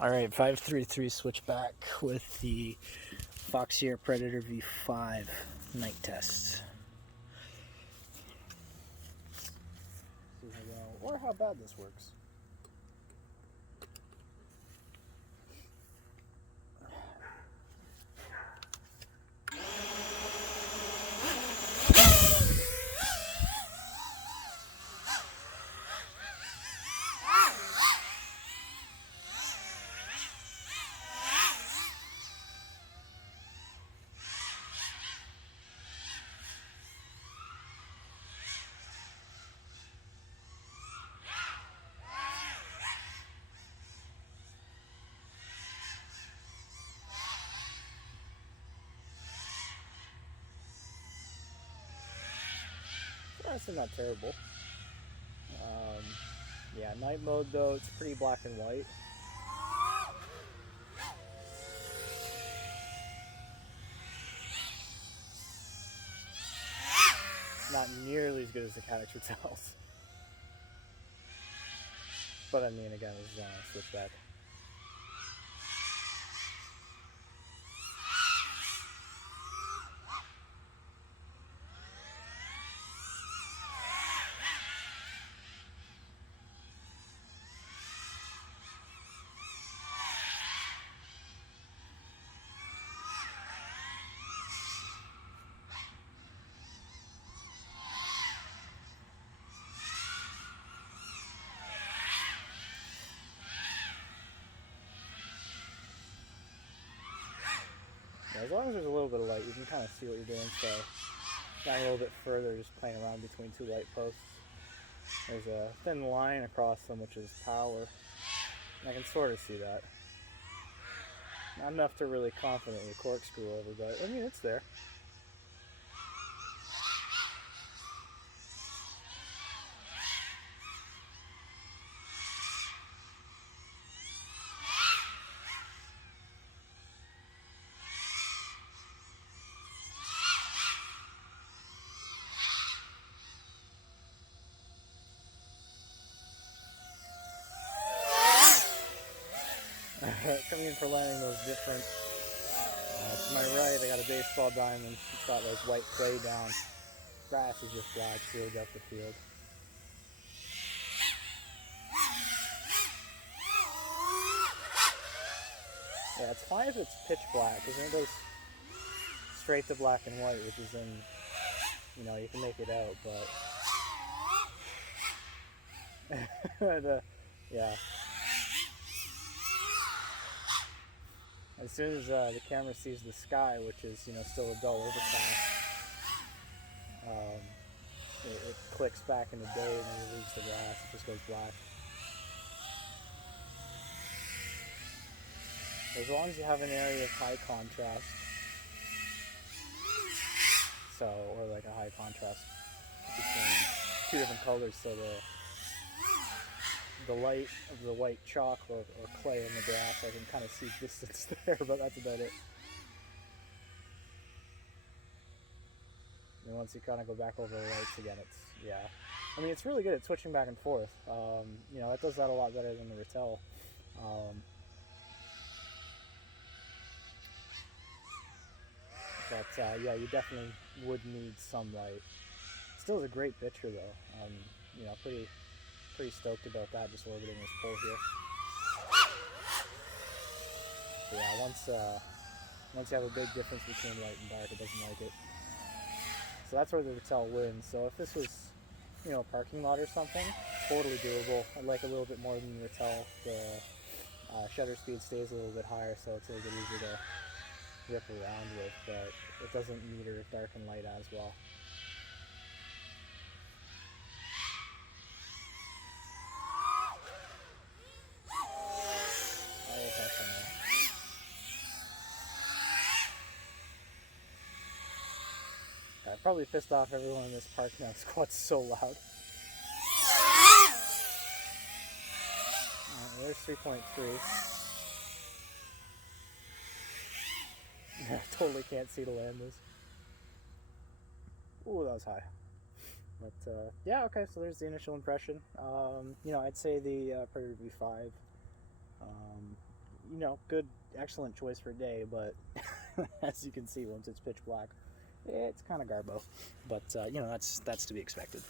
Alright, 533 switchback with the Foxeer Predator V5 night test. See how well or how bad this works. Honestly, not terrible. Yeah, night mode though, it's pretty black and white. Not nearly as good as the Caddx Retels. But I mean, again, this is on a switchback. Yeah, as long as there's a little bit of light, you can kind of see what you're doing. So, down a little bit further, just playing around between two light posts. There's a thin line across them, which is power. And I can sort of see that. Not enough to really confidently corkscrew over, but I mean, it's there. Coming in for landing those different. To my right, I got a baseball diamond. It's got like white clay down. Grass is just black, sealed up the field. Yeah, it's fine if it's pitch black, because then it goes straight to black and white, which is then, you can make it out, but yeah. As soon as the camera sees the sky, which is still a dull overcast, it clicks back in the day and then it leaves the grass. It just goes black. As long as you have an area of high contrast, or like a high contrast between two different colors, so the light of the white chalk or clay in the grass, I can kind of see distance there, but that's about it. And once you kind of go back over the lights again, it's really good at switching back and forth. It does that a lot better than the Retel. But yeah, you definitely would need some light. Still is a great picture though. Pretty stoked about that, just orbiting this pole here. So yeah, once you have a big difference between light and dark, it doesn't like it. So that's where the Retel wins. So if this was, a parking lot or something, totally doable. I'd like a little bit more than the Retel. The shutter speed stays a little bit higher, so it's a little bit easier to rip around with, but it doesn't meter dark and light as well. I probably pissed off everyone in this park now. The squat's so loud. There's 3.3. I totally can't see to land this. Ooh, that was high. But yeah, okay, so there's the initial impression. I'd say the Predator V5 you know, good, excellent choice for day, but as you can see, once it's pitch black, it's kind of garbo. But you know, that's to be expected.